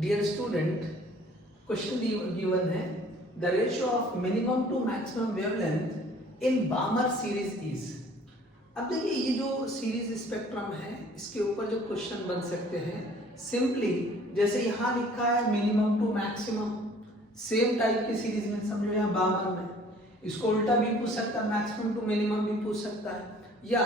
Dear student, question given है the ratio of minimum to maximum wavelength in Balmer series is. अब देखिए ये जो सीरीज स्पेक्ट्रम है इसके ऊपर जो क्वेश्चन बन सकते हैं सिंपली जैसे यहाँ लिखा है minimum to maximum, same type की सीरीज में समझो यहाँ बामर में, इसको उल्टा भी पूछ सकता है, मैक्सिमम टू मिनिमम भी पूछ सकता है, या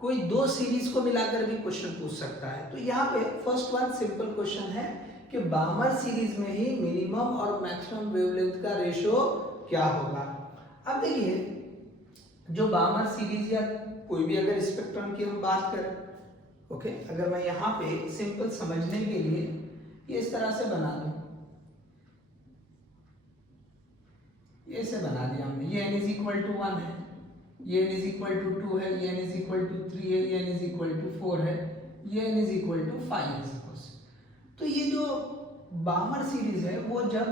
कोई दो सीरीज को मिलाकर भी क्वेश्चन पूछ सकता है। तो यहाँ पे फर्स्ट वन सिंपल क्वेश्चन है कि बामर सीरीज में ही मिनिमम और मैक्सिमम वेवलेंथ का रेशियो क्या होगा। अब देखिए जो बामर सीरीज या कोई भी अगर स्पेक्ट्रम की हम बात करें, ओके, अगर मैं यहाँ पे सिंपल समझने के लिए ये इस तरह से बना दूं, ये ऐसे बना दिया हमने, ये n इज इक्वल टू 1 है, ये n इज इक्वल टू 2 है, ये n इज इक्वल टू 3 है, ये n इज इक्वल टू 4 है, ये n इज इक्वल टू 5 है सपोज। तो ये जो बामर सीरीज है वो जब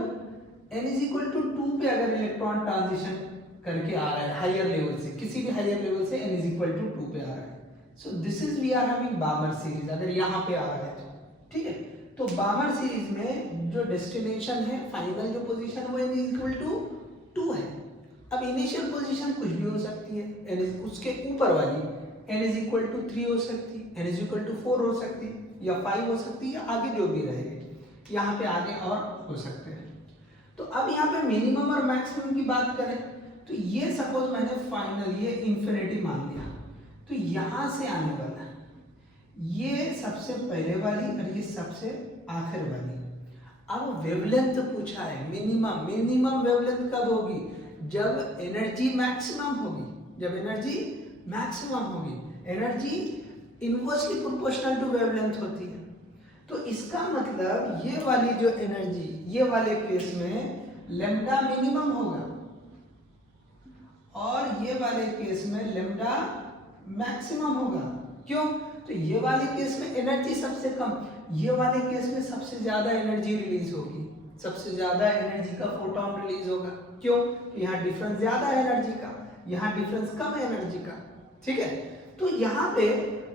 n इज इक्वल टू 2 पे अगर इलेक्ट्रॉन ट्रांजिशन करके आ रहा है हायर लेवल से, किसी भी हायर लेवल से n इज इक्वल टू 2 पे आ रहा है, so this is we are having Balmer series. अगर यहाँ पे आ रहा है तो ठीक है, तो बामर सीरीज में जो डेस्टिनेशन है, फाइनल जो पोजीशन है वो n इज इक्वल टू 2 है। अब इनिशियल पोजीशन कुछ भी हो सकती है, उसके ऊपर वाली n इज इक्वल टू 3 हो सकती है, n इज इक्वल टू 4 हो सकती है, या 5 हो सकती है, या आगे जो भी रहेगी, यहाँ पे आगे और हो सकते हैं। तो अब यहाँ पे मिनिमम और मैक्सिमम की बात करें तो ये सपोज मैंने फाइनल ये इंफिनिटी मान लिया, तो यहाँ से आने वाला ये सबसे पहले वाली और ये सबसे आखिर वाली। अब वेवलेंथ पूछा है, मिनिमम वेवलेंथ कब होगी? जब एनर्जी मैक्सिमम होगी, जब एनर्जी मैक्सिमम होगी। Energy inversely proportional to wavelength होती है, तो इसका मतलब ये वाली जो एनर्जी ये वाले केस में लैम्डा मिनिमम होगा और ये वाले केस में लैम्डा मैक्सिमम होगा। क्यों? तो ये वाले केस में एनर्जी सबसे कम, ये वाले केस में सबसे ज्यादा एनर्जी रिलीज होगी, सबसे ज्यादा एनर्जी का फोटोन रिलीज होगा। क्यों? यहाँ डिफरेंस ज्यादा है एनर्जी का, यहाँ डिफरेंस कम है एनर्जी का। ठीक है, तो यहाँ पे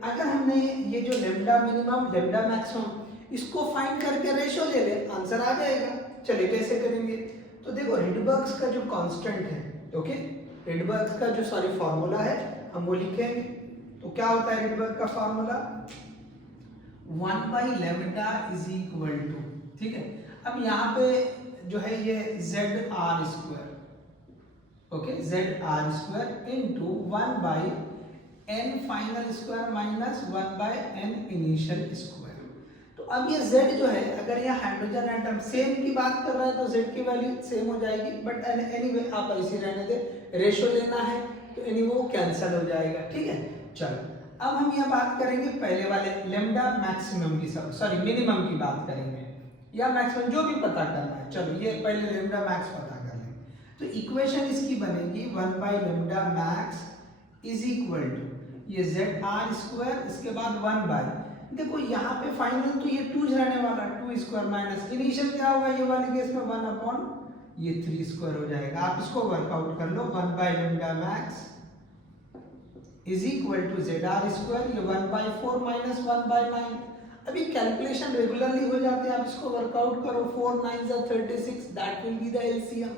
अगर हमने ये जो लैम्डा मिनिमम लैम्डा मैक्सिमम इसको फाइंड करके रेशियो ले ले, आंसर आ जाएगा। चलिए कैसे करेंगे? तो देखो रिडबर्ग्स का जो कांस्टेंट है, ओके, रिडबर्ग्स का जो फॉर्मूला है हम वो लिखेंगे। तो क्या होता है रिडबर्ग का formula? 1 by lambda is equal to, ठीक है। अब यहाँ पे जो है ये Z R square, okay, Z R square into 1 by n final square minus 1 by n initial square. तो अब ये z जो है, अगर ये हाइड्रोजन एटम सेम की बात कर रहा है तो z की वैल्यू सेम हो जाएगी, बट एनीवे आप ऐसे रहने दे, रेशियो लेना है तो एनीवे वो कैंसिल हो जाएगा। ठीक है, चलो अब हम यहाँ बात करेंगे पहले वाले लैम्डा मैक्सिमम की, सॉरी मिनिमम की बात करेंगे या मैक्सिमम, जो भी पता करना है। चलो ये पहले लैम्डा मैक्स पता कर लेंगे। तो इक्वेशन इसकी बनेगी 1 by lambda max is equal to ये जेड आर स्क्वायर, इसके बाद 1 बाई, देखो यहाँ पे फाइनल तो ये 2 रहने वाला, 2 स्क्वायर माइनस इनिशियल क्या होगा ये वाले केस में 1 अपॉन ये 3 स्क्वायर हो जाएगा। आप इसको वर्कआउट कर लो, 1 by lambda max is equal to Z R square, ये 1 बाई 4 माइनस 1 बाई 9। अभी कैलकुलेशन रेगुलरली हो जाते हैं, आप इसको वर्कआउट करो, 4 9 जा 36, that will be the LCM,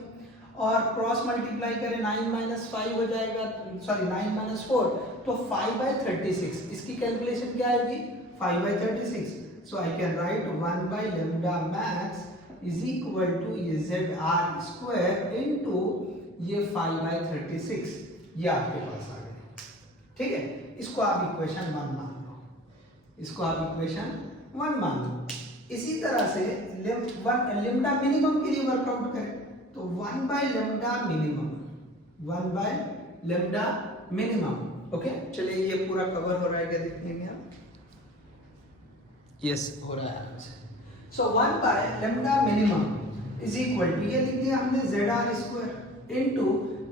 और क्रॉस मल्टीप्लाई करें 9 माइनस 5 हो जाएगा, सॉरी 9 माइनस 4 तो 5 बाई 36, इसकी कैलकुलेशन क्या आएगी? 5 by 36. So I can write 1 by lambda max is equal to ये ZR square into ये 5 by 36, ये आपके पास आ गया। ठीक है, इसको आप इक्वेशन 1 मान लो, इसको आप इक्वेशन 1 मान लो। इसी तरह से लैम्डा मिनिमम के लिए वर्कआउट करें तो 1 by lambda minimum, 1 by lambda minimum. Okay, चलिए ये पूरा कवर हो रहा है क्या देख लेंगे आप? यस हो रहा है आराम से। So 1 by lambda minimum is equal to ये लिख दिया हमने जेड आर स्क्वायर इनटू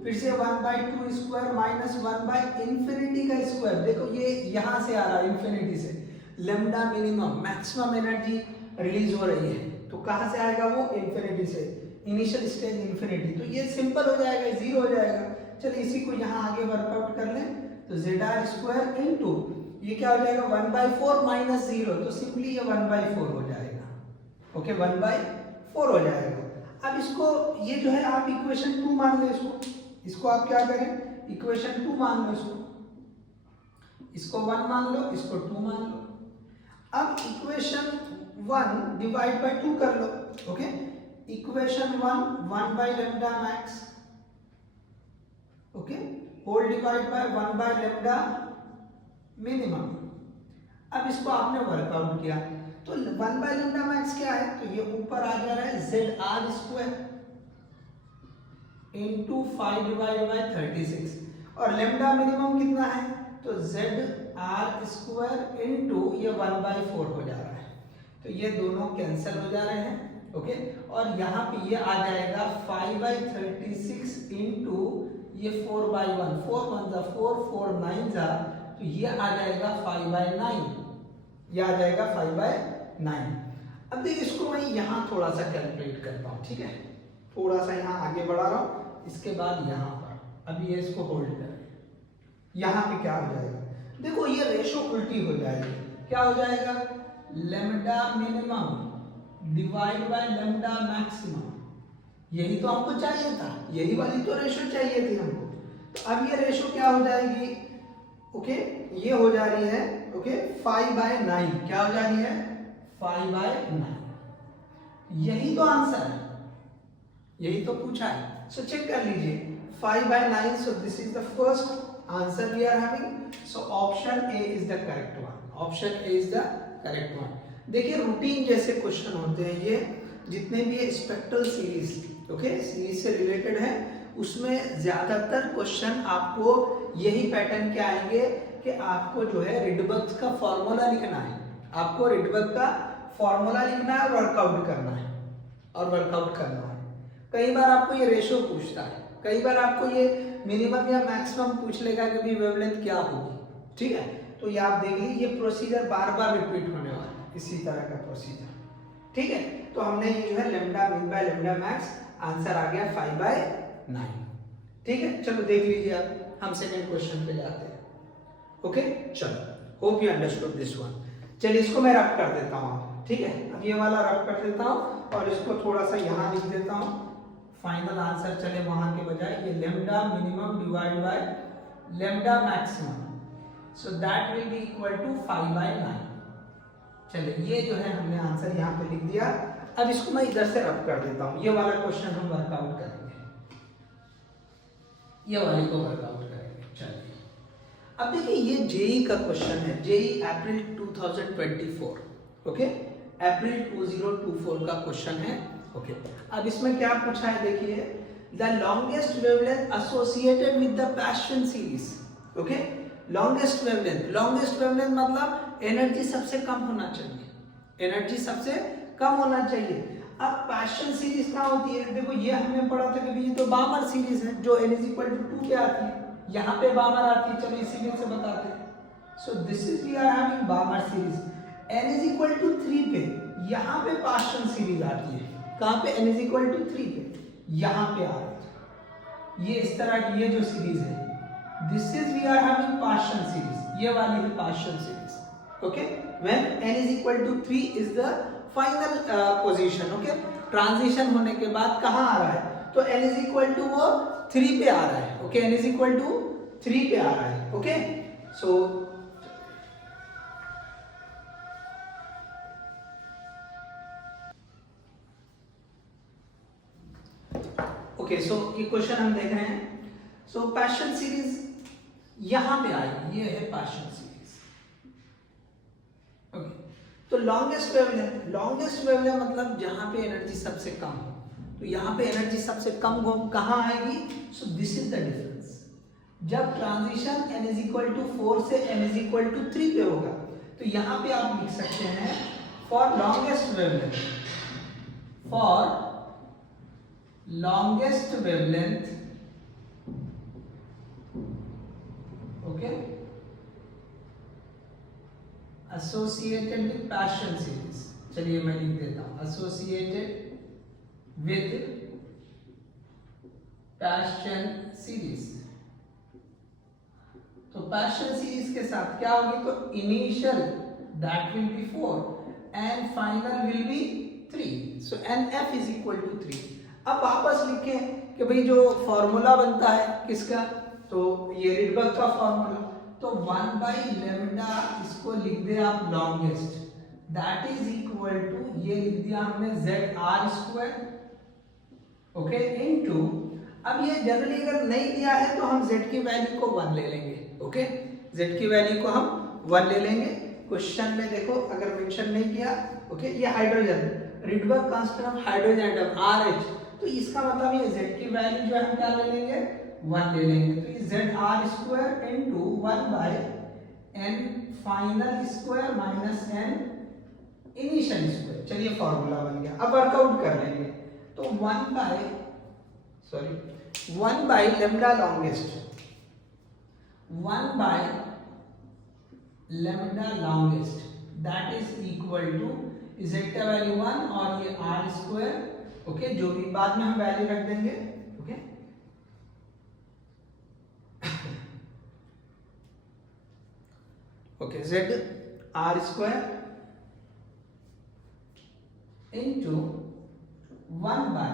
फिर से 1 by 2 square minus 1 by infinity का स्क्वायर। देखो ये यहाँ से आ रहा है इंफिनिटी से, lambda minimum maximum energy release हो रही है, तो कहाँ से आएगा वो? इंफिनिटी से, इनिशियल स्टेज इंफिनिटी, तो ये सिंपल हो जाएगा, 0 हो जाएगा। चलिए इसी को यहाँ आगे वर्कआउट कर लें, तो जेड आर स्क्वायर इनटू ये क्या हो जाएगा? 1 बाई 4 माइनस 0, तो सिंपली ये 1 बाई 4 हो जाएगा। ओके 1/4 हो जाएगा। अब इसको ये जो है आप इक्वेशन 2 मान लो, इसको आप क्या करें, इक्वेशन 2 मान लो, इसको 1 मान लो, इसको 2 मान लो। अब इक्वेशन 1 डिवाइड बाय 2 कर लो। Okay equation 1 by lambda max, okay whole divide by 1 by lambda minimum. अब इसको आपने वर्कआउट किया तो 1 बाय लैम्डा मैक्स क्या है, तो ये ऊपर आ जा रहा है ZR² इंटू 5 डिवाइड बाय 36, और लैम्डा मिनिमम कितना है, तो ZR² इंटू ये 1/4 हो जा रहा है, तो ये दोनों कैंसिल हो जा रहे हैं। ओके और यहाँ पे ये आ जाएगा 5/36 इंटू ये 4/1, 4 1 जा 4, 4 9 जा, तो ये आ जाएगा 5/9, ये आ जाएगा 5/9। अब देखिए इसको मैं यहाँ थोड़ा सा कैलकुलेट करता हूँ, ठीक है, थोड़ा सा यहाँ आगे बढ़ा रहा हूँ, इसके बाद यहाँ पर अभी ये इसको होल्ड करें, यहाँ पे क्या हो जाएगा, देखो ये रेशो उल्टी हो जाएगी, क्या हो जाएगा, lambda minimum divide by lambda maximum, यही तो हमको चाहिए था, यही वाली तो रेशो चाहिए थी हमको। तो अब ये रेशो क्या हो जाएगी, ओके ये हो जा रही है, ओके 5/9, क्या हो जा रही है 5/9, यही तो आंसर है, यही तो पूछा है। सो चेक कर लीजिए 5/9, so this is the first answer we are having, so option A is the correct one, option A is the correct one. देखिए रूटीन जैसे क्वेश्चन होते हैं, ये जितने भी स्पेक्ट्रल सीरीज, ओके सीरीज से रिलेटेड है, उसमें ज्यादातर क्वेश्चन आपको यही पैटर्न के आएंगे कि आपको जो है रिडबर्ग का फॉर्मूला लिखना है, आपको रिडबर्ग का फॉर्मूला लिखना है, वर्कआउट करना है और वर्कआउट करना है। कई बार आपको ये रेशो पूछता है, कई बार आपको ये मिनिमम या मैक्सिमम पूछ लेगा कि भी वेवलेंथ क्या होगी, ठीक है, तो ये आप देख लीजिए, ये प्रोसीजर बार बार रिपीट होने वाला है, इसी तरह का प्रोसीजर, ठीक है। तो हमने ये जो है लैम्डा मिन बाय लैम्डा मैक्स आंसर आ गया 5/9, ठीक है। चलो देख लीजिए आप, हम सेकंड क्वेश्चन पे जाते हैं। ओके चलो, hope you understood this one. चलिए इसको मैं रब कर देता हूँ, ठीक है, अब ये वाला रब कर देता हूँ और इसको थोड़ा सा यहाँ लिख देता हूँ, फाइनल आंसर चले वहां के बजाय, ये lambda minimum divide by lambda maximum, so that will be equal to 5/9। चलिए ये जो है हमने आंसर यहाँ पे लिख दिया। अब इसको मैं इधर से रब कर देता हूँ, ये वाला क्वेश्चन हम वर्कआउट करेंगे, ये वाले को वर्कआउट करेंगे। चलिए अब देखिए ये जेई का क्वेश्चन है, जेई अप्रैल 2024, ओके अप्रैल 2024 का क्वेश्चन है। ओके अब इसमें क्या पूछा है, देखिए the longest wavelength associated with the passion series, okay longest wavelength मतलब एनर्जी सबसे कम होना चाहिए, एनर्जी सबसे कम होना चाहिए। अब पैशन सीरीज क्या होती है, देखो ये हमने पढ़ा था कि ये तो बामर सीरीज है जो n = 2 पे आती है, यहाँ पे बामर आती है, चलो इसी में से बताते हैं। So this is we are having Balmer series, n = 3 पे यहाँ पे पैशन सीरीज आती है, कहाँ पे n = 3 पे, यहाँ पे आ रही है, ये इस तरह की ये जो सीरीज है, this is we are having Paschen series, ये वाली है Paschen series. Okay when n = 3 is the final position, okay transition होने के बाद कहाँ आ रहा है, तो n = वो 3 पे आ रहा है, ओके n = 3 पे आ रहा है। ओके सो ओके सो ये क्वेश्चन हम देख रहे हैं। सो पैशन सीरीज यहां पे आएगी, ये है पैशन सीरीज। ओके तो लॉन्गेस्ट वेवलेंथ मतलब जहां पे एनर्जी सबसे कम हो, तो यहाँ पे एनर्जी सबसे कम हो कहाँ आएगी, सो दिस इज द डिफरेंस। जब ट्रांजिशन n = 4 से n = 3 पे होगा, तो यहाँ पे आप लिख सकते हैं for longest wavelength, okay associated with Paschen series, चलिए मैं लिख देता हूं एसोसिएटेड विद पैशन सीरीज। तो पैशन सीरीज के साथ क्या होगी, तो initial that will be 4 and final will be 3, so NF is equal to 3। अब वापस लिखें कि भाई जो फॉर्मूला बनता है किसका, तो ये रिडबर्ग का फॉर्मूला, तो 1 बाई लेमडा इसको लिख दे आप longest, that is equal to, ये लिख दिया हमने ZR², ओके, इनटू, अब ये जनरली अगर नहीं दिया है तो हम Z की वैल्यू को 1 ले लेंगे, ओके, Z की वैल्यू को हम 1 ले लेंगे। क्वेश्चन में देखो अगर मेंशन नहीं किया, ओके, ये hydrogen, Rydberg constant of hydrogen atom RH, तो इसका मतलब ये Z की वैल्यू जो है हम क्या ले लेंगे, 1 ले लेंगे, तो ये ZR² into 1 by n final square minus n initial square. चलिए फॉर्मूला बन गया, अब वर्कआउट कर लेंगे, तो 1 by lambda longest, 1 by lambda longest that is equal to z का वैल्यू 1 और ये R², ओके, जो भी बाद में हम वैल्यू रख देंगे, okay, okay, ZR² into 1 by,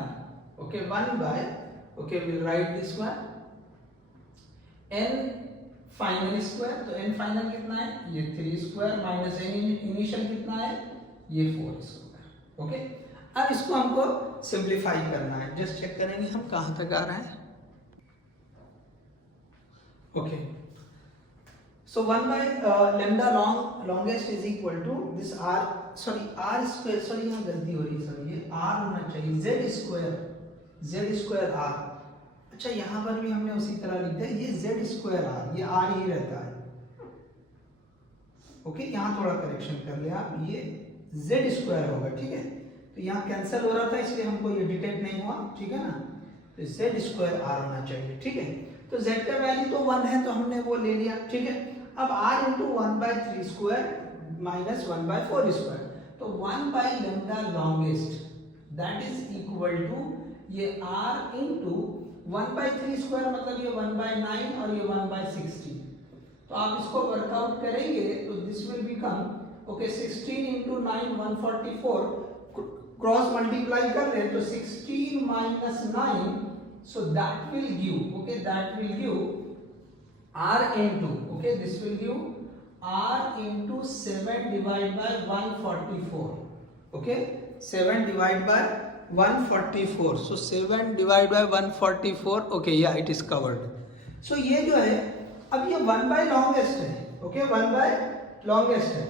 okay, 1 by, okay, we'll write this one, n final square, तो n फाइनल कितना है, ये 3² माइनस n इनिशियल कितना है, ये 4², ओके। अब इसको हमको सिंप्लीफाई करना है, जस्ट चेक करेंगे हम कहां तक आ रहे हैं, okay. So 1 by lambda longest is equal to this R square, sorry यहाँ गलती हो रही है, सर ये R होना चाहिए, Z square R, अच्छा यहाँ पर भी हमने उसी तरह लिख दिया, ये Z square R, ये R ही रहता है, ओके, यहाँ थोड़ा करेक्शन कर लिया आप, ये Z square होगा, ठीक है, तो यहाँ कैंसिल हो रहा था इसलिए हमको ये डिटेक्ट नहीं हुआ, ठीक है ना, तो Z square R होना चाहिए, ठीक है, तो Z का वैल्यू तो 1 है तो हमने वो ले लिया, ठीक है। अब R into 1 by 3² minus 1 by 4², तो 1 by lambda longest that is equal to ये R इंटू 1 बाई 3² मतलब ये 1 बाई 9 और ये 1 बाई 16, तो आप इसको वर्कआउट करेंगे तो this will become, okay, 16 into 9 144, cross multiply कर रहे हैं तो 16 minus 9, so that will give, okay, that will give R into, okay, this will give R into 7 divided by 144, okay, 7 divided by 144, so 7 divided by 144, okay, yeah, it is covered. So ये जो है, अब ये 1 by longest है, okay, 1 by longest है,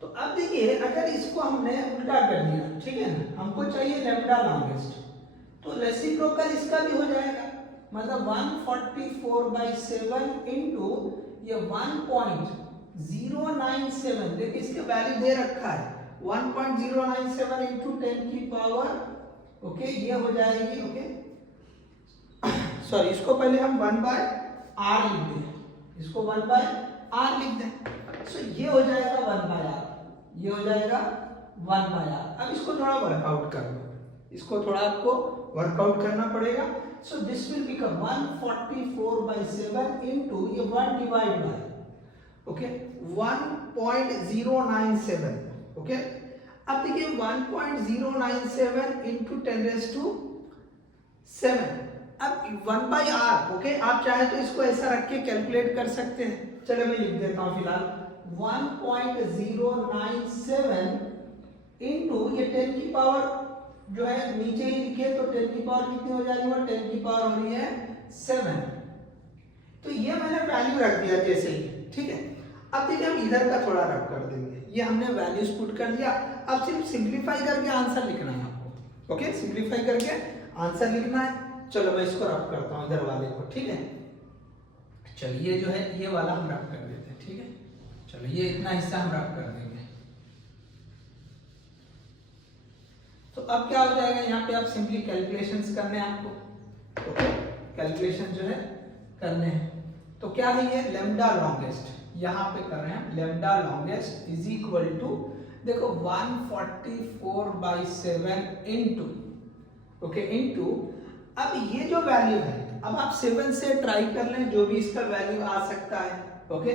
तो अब देखिए अगर इसको हमने उल्टा कर दिया, ठीक है ना, हमको चाहिए lambda longest, तो रेसिप्रोकल इसका भी हो जाएगा, मतलब 144/7 इंटू ये 1.097, देखिए इसके वैल्यू दे रखा है 1.097 इंटू 10 की पावर, ओके, ये हो जाएगी, ओके, सॉरी इसको पहले हम 1/r लिख दें, इसको 1/r लिख दें, सो ये हो जाएगा 1/r, ये हो जाएगा 1/r। अब इसको थोड़ा वर्कआउट कर लो, इसको थोड़ा आपको वर्कआउट करना पड़ेगा, सो दिस विल बिकम 144/7 इनटू ये 1 डिवाइड बाय, ओके, 1.097, ओके। अब देखिए 1.097 इनटू 10⁻⁷, अब 1/r, ओके, आप चाहे तो इसको ऐसा रख के कैलकुलेट कर सकते हैं, चलो मैं लिख देता हूं फिलहाल 1.097 इनटू ये 10 की पावर जो है नीचे ही लिखे, तो 10 की पावर कितनी हो जाएगी, 10 की पावर हो रही है 7, तो ये मैंने वैल्यू रख दिया जैसे ही, ठीक है। अब देखिए हम इधर का थोड़ा रब कर देंगे, ये हमने वैल्यूज पुट कर दिया, अब सिर्फ सिंप्लीफाई करके आंसर लिखना है आपको, ओके, सिंप्लीफाई करके आंसर लिखना है। चलो मैं इसको रब करता हूँ इधर वाले को, ठीक है, चलिए जो है ये वाला हम रब कर देते हैं, ठीक है, चलो ये इतना हिस्सा हम रब कर देंगे, तो अब क्या हो जाएगा, यहाँ पे आप सिंपली कैलकुलेशंस करने हैं आपको, ओके, कैलकुलेशन जो है करने हैं, तो क्या है ये लेमडा लॉन्गेस्ट, यहाँ पे कर रहे हैं lambda longest is equal to, देखो 144/7 इनटू, ओके, इनटू, अब ये जो वैल्यू है, अब आप 7 से ट्राई कर लें, जो भी इसका वैल्यू आ सकता है, ओके,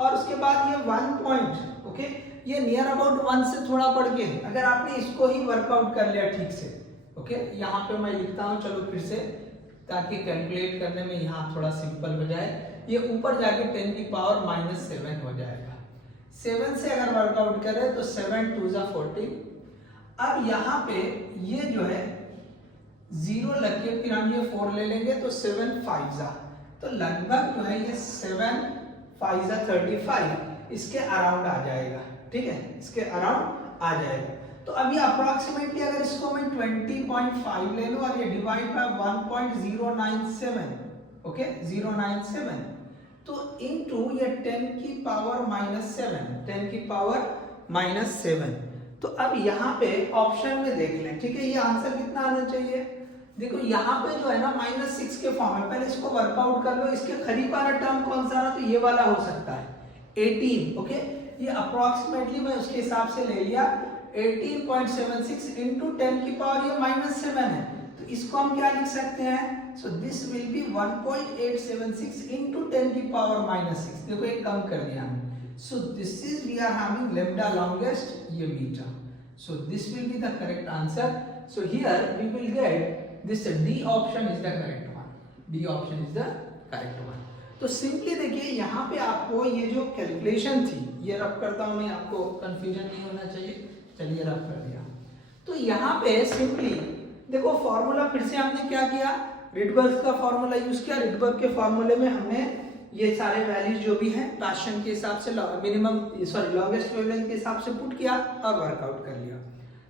और उसके बाद ये 1 पॉइंट, ओके, ये नियर अबाउट 1 से थोड़ा बढ़ के, अगर आपने इसको ही वर्कआउट कर लिया ठीक से, ओके, यहाँ पे मैं लिखता हूँ, चलो फिर से, ताकि कैलकुलेट करने में यहाँ थोड़ा सिंपल हो जाए। ये ऊपर जाके 10 की पावर -7 हो जाएगा। 7 से अगर वर्कआउट करें तो 7 2 ज़ा 14। अब यहाँ पे ये जो है 0 लग के फिर हम ये 4 ले लेंगे तो 7 5 ज़ा, तो लगभग जो है ये 7 5 ज़ा 35 इसके अराउंड आ जाएगा। ठीक है, इसके अराउंड आ जाएगा। तो अभी अप्रोक्सीमेटली अगर इसको मैं 20.5 ले लूं और ये डिवाइड बाय 1.097, ओके 097, तो इनटू ये 10 की पावर -7, 10 की पावर -7। तो अब यहाँ पे ऑप्शन में देख लें, ठीक है, ये आंसर कितना आना चाहिए। देखो यहाँ पे जो है ना -6 के फॉर्म में, पहले इसको वर्कआउट कर लो। इसके करीब वाला टर्म कौन सा ना, तो ये वाला हो सकता है 18, ओके। ये अप्रोक्सीमेटली मैं उसके हिसाब से ले लिया 18.76 इंटू 10 की पावर ये -7 है, तो इसको हम क्या लिख सकते हैं, so this will B 1.876 into 10 की पावर -6। देखो एक कम कर दिया हमने। So this is we are having lambda longest, ये metre, so this will be the correct answer. So here we will get this, D option is the correct one, D option is the correct one. तो simply देखिए यहाँ पे आपको ये जो calculation थी, ये रब करता हूं मैं, आपको कंफ्यूजन नहीं होना चाहिए, चलिए रब कर दिया। तो यहाँ पे सिंपली देखो फॉर्मूला फिर से हमने क्या किया, रिडबर्ग का फॉर्मूला यूज किया। रिडबर्ग के फॉर्मूले में हमने ये सारे वैल्यूज जो भी हैं पैशन के हिसाब से, मिनिमम सॉरी लॉन्गेस्ट वेवलेंथ के हिसाब से पुट किया और वर्कआउट कर लिया।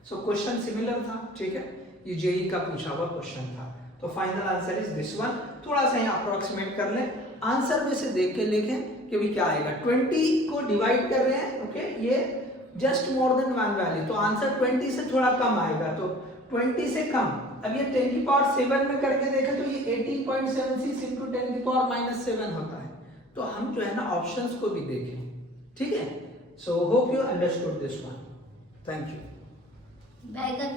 सो क्वेश्चन सिमिलर था, ठीक है, ये जेई का पूछा हुआ क्वेश्चन था। तो final answer is this one. थोड़ा सा यहाँ अप्रोक्सीमेट कर लें, आंसर में से देख के लिखें कि भी क्या आएगा। 20 को डिवाइड कर रहे हैं, ओके, ये जस्ट मोर देन 1 वैल्यू, तो आंसर 20 से थोड़ा कम आएगा, तो 20 से कम। अब ये 10 की पावर 7 में करके देखें तो ये 18.76 इंटू 10 की पावर -7 होता है। तो हम जो है ना ऑप्शंस को भी देखें, ठीक है। So hope you understood this one, thank you. बैगन